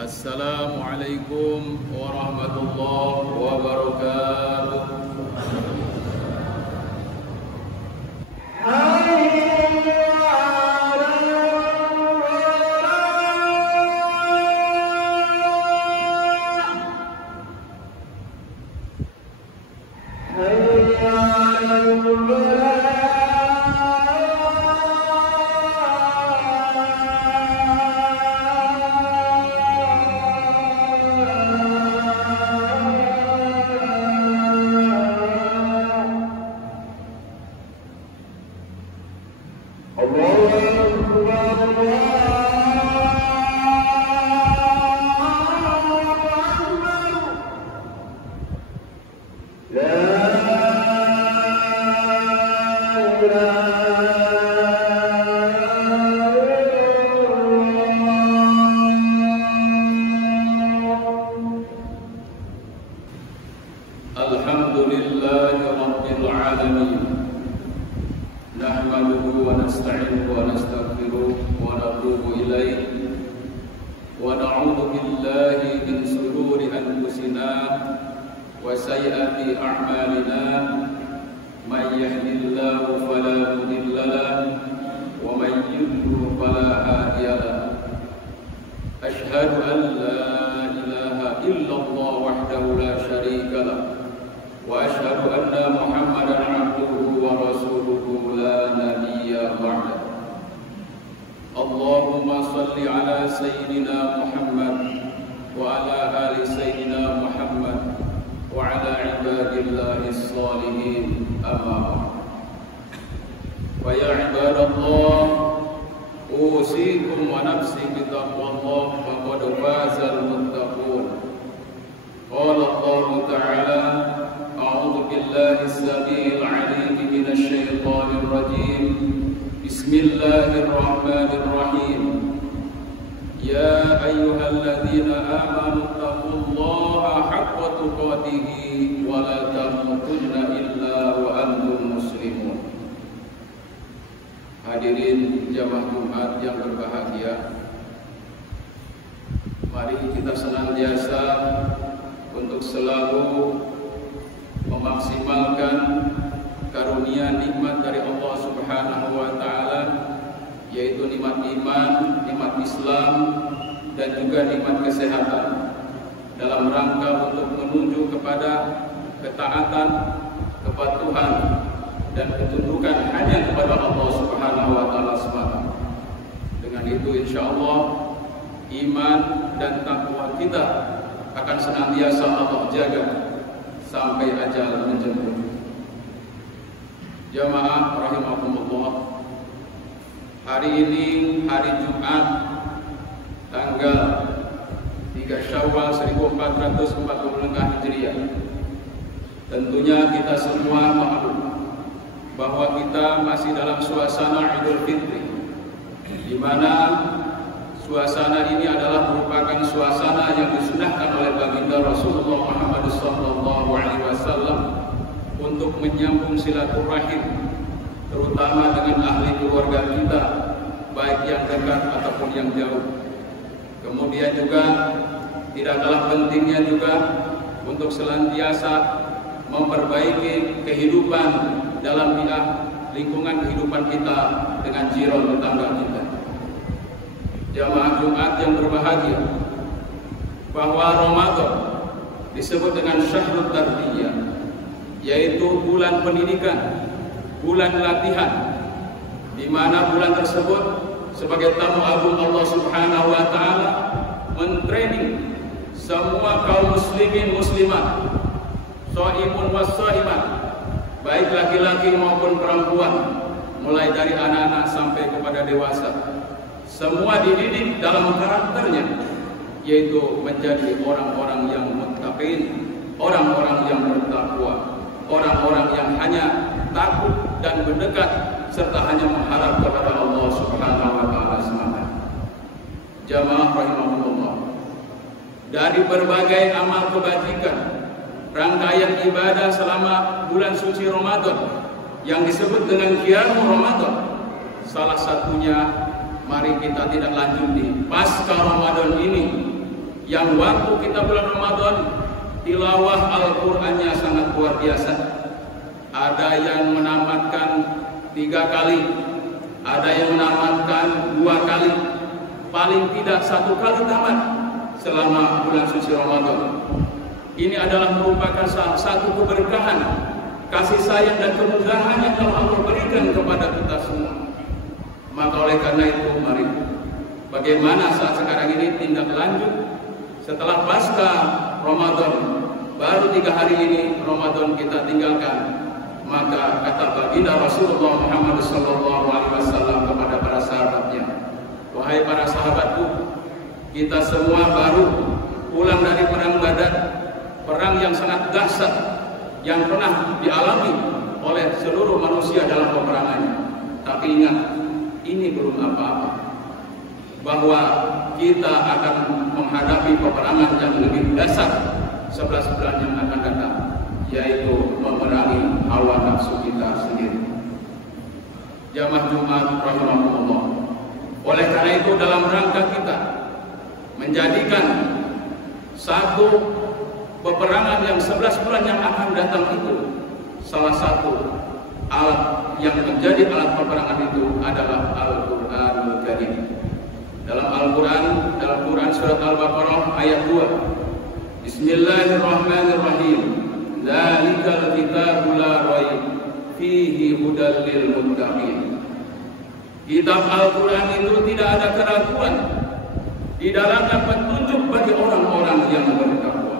Assalamualaikum warahmatullahi wabarakatuh. Alhamdulillahi rabbil alamin. Nahmaduhu wa nasta'inuhu wa nastaghfiruh wa natubu ilaihi wa na'udzu billahi min shururi anfusina wa sayyiati a'malina. May yahdihillahu fala mudilla lahu wa may yudlil fala hadiya lahu. Asyhadu an la ilaha illallah wahdahu la syarika lahu wa asyhadu anna Muhammadan abduhu wa rasuluhu la nabiyya ba'da. Allahumma salli ala sayyidina Muhammad wa ala ali sayyidina Muhammad wa ala ibadillahi shalihin, amma ba'd. Wa ya ibadallah, usikum wa nafsi bitaqwallah, faqad fazal muttaqun. Qala Allah ta'ala: أعوذ بالله السميع العليم من الشيطان الرجيم. بسم الله الرحمن الرحيم. يا أيها الذين آمنوا اتقوا الله حق تقاته ولا تموتن إلا وأنتم مسلمون. Hadirin jamaah Jumat yang berbahagia, mari kita senantiasa untuk selalu memaksimalkan karunia nikmat dari Allah Subhanahu wa taala, yaitu nikmat iman, nikmat Islam, dan juga nikmat kesehatan, dalam rangka untuk menuju kepada ketaatan, kepatuhan, dan ketundukan hanya kepada Allah Subhanahu wa taala semata. Dengan itu insyaallah iman dan takwa kita akan senantiasa Allah jaga sampai ajal menjemput. Jamaah rahimakumullah, hari ini hari Jumat tanggal 3 Syawal 1445 Hijriah. Tentunya kita semua maklum bahwa kita masih dalam suasana Idul Fitri, di mana suasana ini adalah merupakan suasana yang disunahkan oleh baginda Rasulullah Muhammad SAW untuk menyambung silaturahim, terutama dengan ahli keluarga kita, baik yang dekat ataupun yang jauh. Kemudian juga tidak kalah pentingnya juga untuk senantiasa memperbaiki kehidupan dalam lingkungan kehidupan kita dengan jiran tetangga kita. Jamaah Jumat yang berbahagia, bahwa Ramadan disebut dengan syahrul tarbiyah, yaitu bulan pendidikan, bulan latihan, di mana bulan tersebut sebagai tamu agung Allah Subhanahu wa taala mentraining semua kaum muslimin muslimat, shaimun was shaimat, baik laki-laki maupun perempuan, mulai dari anak-anak sampai kepada dewasa. Semua dididik dalam karakternya, yaitu menjadi orang-orang yang muttaqin, orang-orang yang bertakwa, orang-orang yang hanya takut dan mendekat serta hanya mengharap kepada Allah Subhanahu wa taala semata. Jamaah rahimahullah, dari berbagai amal kebajikan, rangkaian ibadah selama bulan suci Ramadan yang disebut dengan qiyamul Ramadan, salah satunya mari kita tidak lanjuti pasca Ramadan ini yang waktu kita bulan Ramadan tilawah Al-Qur'annya sangat luar biasa. Ada yang menamatkan 3 kali, ada yang menamatkan 2 kali, paling tidak 1 kali tamat selama bulan suci Ramadan. Ini adalah merupakan salah satu keberkahan, kasih sayang dan kemudahan yang telah Allah berikan kepada kita semua. Maka oleh karena itu, mari bagaimana saat sekarang ini tindak lanjut setelah pasca Ramadan, baru 3 hari ini Ramadan kita tinggalkan. Maka kata baginda Rasulullah Muhammad SAW kepada para sahabatnya, wahai para sahabatku, kita semua baru pulang dari perang Badar, perang yang sangat dahsyat yang pernah dialami oleh seluruh manusia dalam peperangannya. Tapi ingat, ini belum apa-apa, bahwa kita akan menghadapi peperangan yang lebih dahsyat 11 bulan yang akan datang, yaitu memerangi hawa nafsu kita sendiri. Jamaah Jumat rahimahullah. Oleh karena itu, dalam rangka kita menjadikan satu peperangan yang 11 bulan yang akan datang itu, salah satu alat yang menjadi alat peperangan itu adalah Al-Qur'anul Karim. Dalam dalam Quran surat Al-Baqarah ayat 2, Bismillahirrahmanirrahim. Dzalikal kitabu la raib fihi hudal lil muttaqin. Kitab Al-Quran itu tidak ada keraguan, di dalamnya petunjuk bagi orang-orang yang bertakwa.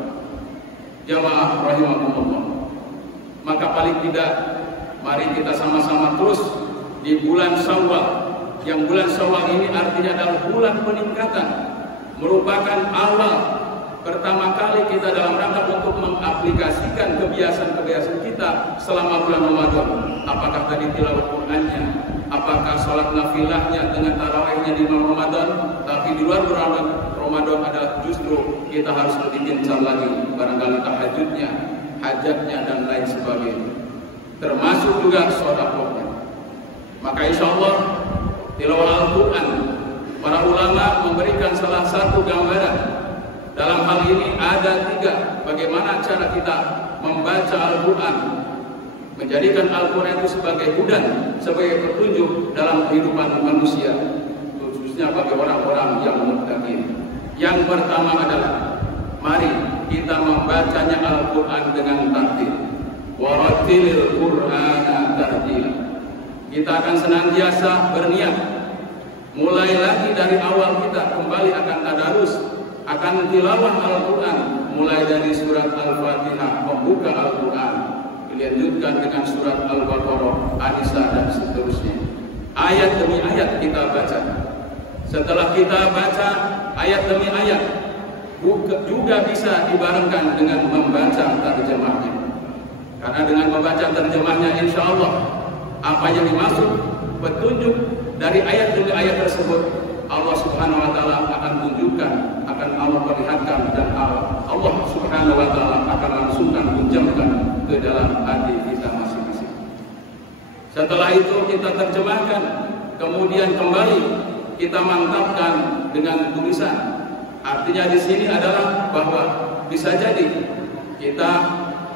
Jamaah rahimahumullah. Maka paling tidak, mari kita sama-sama terus di bulan Syawal, yang bulan Syawal ini artinya adalah bulan peningkatan, merupakan awal pertama kali kita dalam rangka untuk mengaplikasikan kebiasaan-kebiasaan kita selama bulan Ramadan. Apakah tadi tilawah Qur'annya, apakah sholat nafilahnya dengan tarawihnya di bulan Ramadan. Tapi di luar bulan Ramadan adalah justru kita harus lebih gencar lagi, barangkali tahajudnya, hajatnya dan lain sebagainya, termasuk juga sedekahnya. Maka insya Allah tilawah Al-Quran, para ulama memberikan salah satu gambaran. Dalam hal ini ada 3, bagaimana cara kita membaca Al-Quran, menjadikan Al-Quran itu sebagai hudan, sebagai petunjuk dalam kehidupan manusia, khususnya bagi orang-orang yang muttaqin. Yang pertama adalah, mari kita membacanya Al-Quran dengan tartil. Warattilil Qur'ana tartila. Kita akan senantiasa berniat, mulai lagi dari awal kita kembali akan tadarus, akan tilawah Al-Quran, mulai dari surat Al-Fatihah, membuka Al-Quran, dilanjutkan dengan surat Al-Baqarah, An-Nisa dan seterusnya. Ayat demi ayat kita baca. Setelah kita baca ayat demi ayat, juga bisa dibarengkan dengan membaca terjemahnya. Karena dengan membaca terjemahnya, insya Allah apa yang dimaksud, petunjuk dari ayat demi ayat tersebut, Allah Subhanahu wa Ta'ala akan tunjukkan, akan Allah perlihatkan, dan Allah Subhanahu wa Ta'ala akan langsungkan pinjamkan ke dalam hati kita masing-masing. Setelah itu kita terjemahkan, kemudian kembali kita mantapkan dengan tulisan. Artinya di sini adalah bahwa bisa jadi kita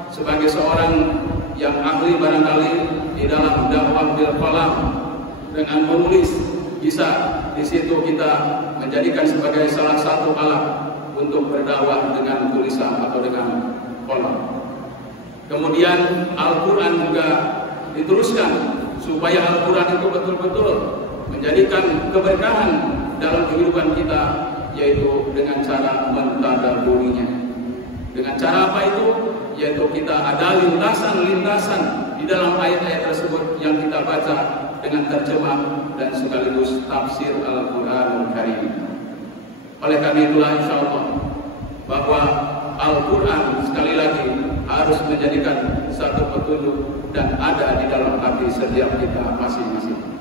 sebagai seorang yang ahli barangkali di dalam dakwah bil qalam, dengan menulis, bisa di situ kita menjadikan sebagai salah satu alat untuk berdakwah dengan tulisan atau dengan qalam. Kemudian Al-Quran juga diteruskan supaya Al-Quran itu betul-betul menjadikan keberkahan dalam kehidupan kita, yaitu dengan cara mentadabburinya. Dengan cara apa itu? Yaitu kita ada lintasan-lintasan di dalam ayat-ayat tersebut yang kita baca dengan terjemah dan sekaligus tafsir Al-Quranul Karim. Oleh karena itulah insya Allah bahwa Al-Quran sekali lagi harus menjadikan satu petunjuk dan ada di dalam hati setiap kita masing-masing.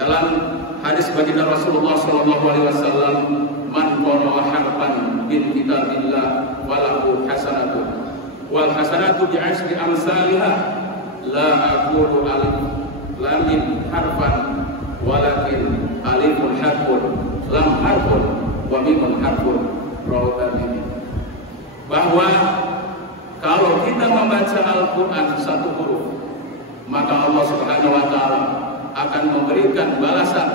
Dalam hadis baginda Rasulullah SAW, man qara'a harfan min kitabillah walahu hasanatun wal hasanatu bi'ashri amsalha la aqulu alif lam mim harfan walakin alifun harfun lam harfun wa mimun harfun rautan ini, bahwa kalau kita membaca Al-Quran satu huruf, maka Allah Subhanahu wa Ta'ala akan memberikan balasan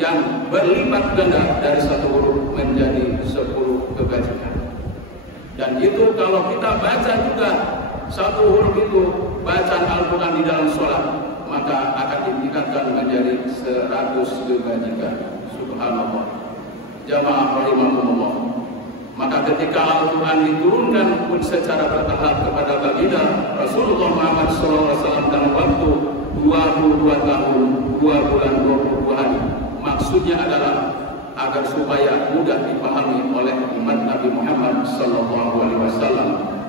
yang berlipat ganda dari satu huruf menjadi 10 kebajikan. Dan itu kalau kita baca juga satu huruf itu bacaan Al-Quran di dalam sholat, maka akan ditingkatkan menjadi 100 kebajikan. Subhanallah. Jamaah rahimakumullah. Maka ketika Al-Quran diturunkan pun secara bertahap kepada baginda Rasulullah Muhammad SAW dalam waktu 22 tahun 2 bulan 22 hari, maksudnya adalah agar supaya mudah dipahami oleh umat Nabi Muhammad SAW.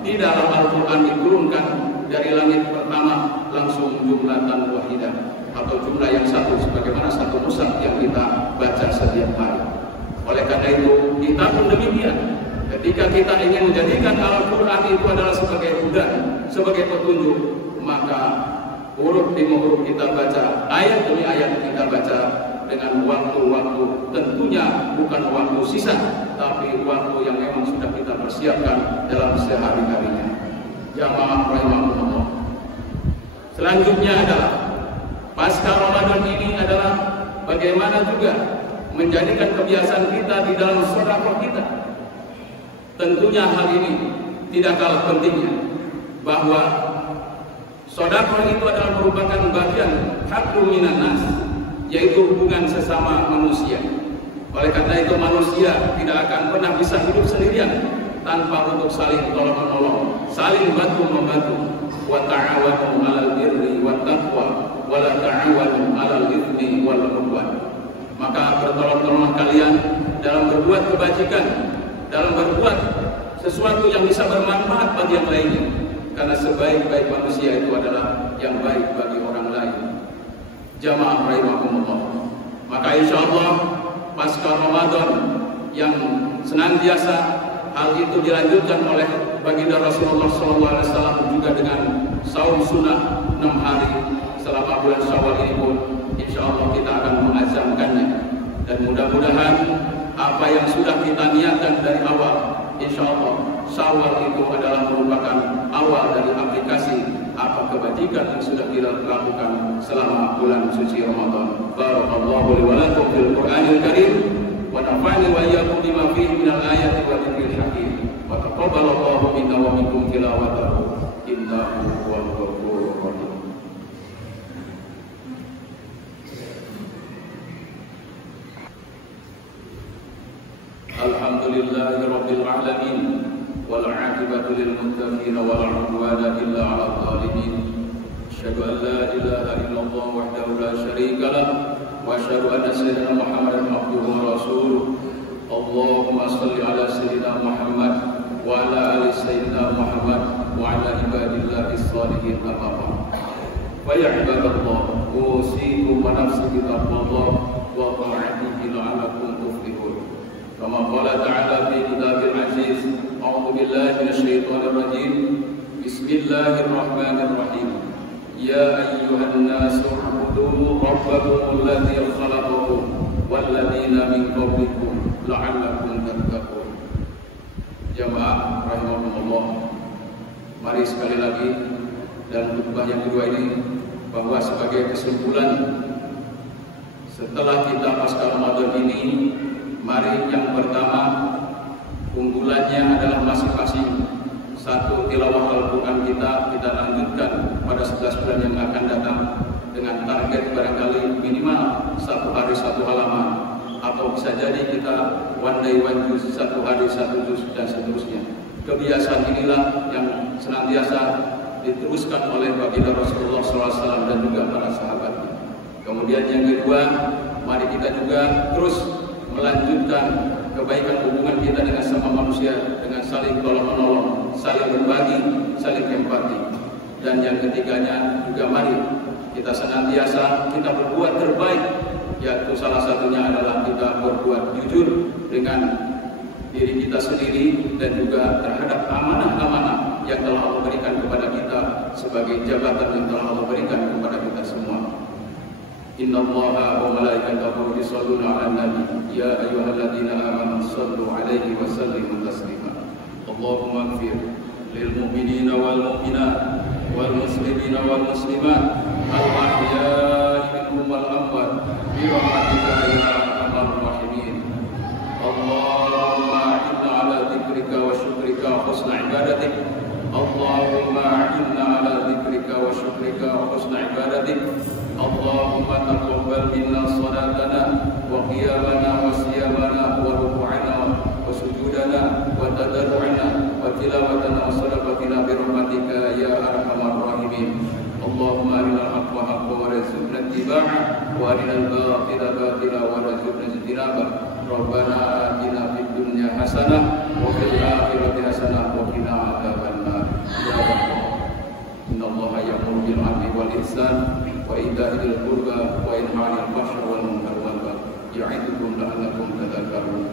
Di dalam Al-Quran diturunkan dari langit pertama langsung jumlatan wahidah, atau jumlah yang satu, sebagaimana satu mushaf yang kita baca setiap hari. Oleh karena itu kita pun demikian. Ketika kita ingin menjadikan Al-Quran itu adalah sebagai hudan, sebagai petunjuk, maka huruf demi huruf kita baca, ayat demi ayat kita baca dengan waktu-waktu, tentunya bukan waktu sisa, tapi waktu yang memang sudah kita persiapkan dalam sehari-harinya. Jamaah rahimakumullah. Selanjutnya adalah pasca Ramadan ini adalah bagaimana juga menjadikan kebiasaan kita di dalam sedekah kita. Tentunya hal ini tidak kalah pentingnya, bahwa sedekah itu adalah merupakan bagian haqqun minan nas, yaitu hubungan sesama manusia. Oleh karena itu manusia tidak akan pernah bisa hidup sendirian tanpa untuk saling tolong-menolong, saling bantu-membantu. Wa ta'awanu 'alal birri wat taqwa wa la ta'awanu 'alal itsmi wal 'udwan. Maka bertolong-tolonglah kalian dalam berbuat kebajikan, dalam berbuat sesuatu yang bisa bermanfaat bagi yang lainnya, karena sebaik-baik manusia itu adalah yang baik bagi orang lain. Jamaah rahimakumullah. Maka insyaallah pasca Ramadan yang senantiasa hal itu dilanjutkan oleh baginda Rasulullah SAW juga dengan saum sunnah 6 hari selama bulan Syawal ini pun insyaallah kita akan mengazamkannya. Dan mudah-mudahan apa yang sudah kita niatkan dari awal, insyaallah Syawal itu adalah merupakan awal dari aplikasi apa kebajikan yang sudah kita lakukan selama bulan suci Ramadan. Barakallahu li wa lakum fil Qur'anil Karim wa nafa'ani wa iyyakum bima fihi minal ayati wa dzikril hakim. Wa taqabbalallahu minna wa minkum tilawatahu innahu huwal ghafurur rahim. Alhamdulillahi rabbil alamin. والعاقبة للمتقين ولا عدوان إلا على الظالمين. أشهد أن لا إله إلا الله وحده لا شريك له وأشهد أن سيدنا محمدا عبده ورسوله. اللهم صل على سيدنا محمد وعلى آل سيدنا محمد وعلى عباد الله الصالحين. أما بعد فيا عباد الله أوصيكم ونفسي بتقوى الله وطاعته لعلكم تفلحون. كما قال تعالى في كتابه العزيز: أعوذ بالله من الشيطان الرجيم. بسم الله الرحمن الرحيم. يا أيها الناس اعبدوا ربكم الذي خلقكم والذين من قبلكم لعلكم تتقون. Jamaah rahimakumullah. Mari sekali lagi dan khutbah yang kedua ini, bahwa sebagai kesimpulan setelah kita pasca Ramadan ini, mari yang pertama unggulannya adalah masing-masing satu tilawah Al-Quran kita lanjutkan pada 11 bulan yang akan datang, dengan target barangkali minimal 1 hari 1 halaman, atau bisa jadi kita one day one juz, 1 hari 1 juz dan seterusnya. Kebiasaan inilah yang senantiasa diteruskan oleh baginda Rasulullah SAW dan juga para sahabat. Kemudian yang kedua, mari kita juga terus melanjutkan kebaikan hubungan kita dengan sama manusia, dengan saling tolong-menolong, saling berbagi, saling empati. Dan yang ketiganya juga mari kita senantiasa kita berbuat terbaik, yaitu salah satunya adalah kita berbuat jujur dengan diri kita sendiri dan juga terhadap amanah-amanah yang telah Allah berikan kepada kita sebagai jabatan yang telah Allah berikan kepada kita semua. Innallaha wa malaikatahu yusholluna 'alan nabi ya ayyuhalladzina amanu shallu 'alaihi wa sallimu taslima. Allahumma ighfir lil mu'minina wal mu'minat wal muslimina wal muslimat al ahya'i minhum wal amwat bi rahmatika ya arhamar rahimin. Allahumma inna 'ala dzikrika wa syukrika wa husni ibadatik. Allahumma inna 'ala dzikrika wa syukrika wa husni ibadatik. Allahumma taqabbal minna salatana wa qiyamana wa siyamana wa ruku'ana wa sujudana wa tadarru'ana wa tilawatana wa sadaqatina bi rahmatika ya arhamar rahimin. Allahumma arinal haqqa haqqan wa warzuqna ittiba'ah wa arinal batila batila wa warzuqna ijtinabah. Rabbana atina fid dunya hasanah wa fil akhirati hasanah wa qina adzabannar. Ya Allah, innallaha ya'muru bil 'adli wal ihsan wa ita'i dzil qurba wa yanha 'anil fahsya'i wal munkari wal baghi ya'idukum la'allakum tadhakkarun.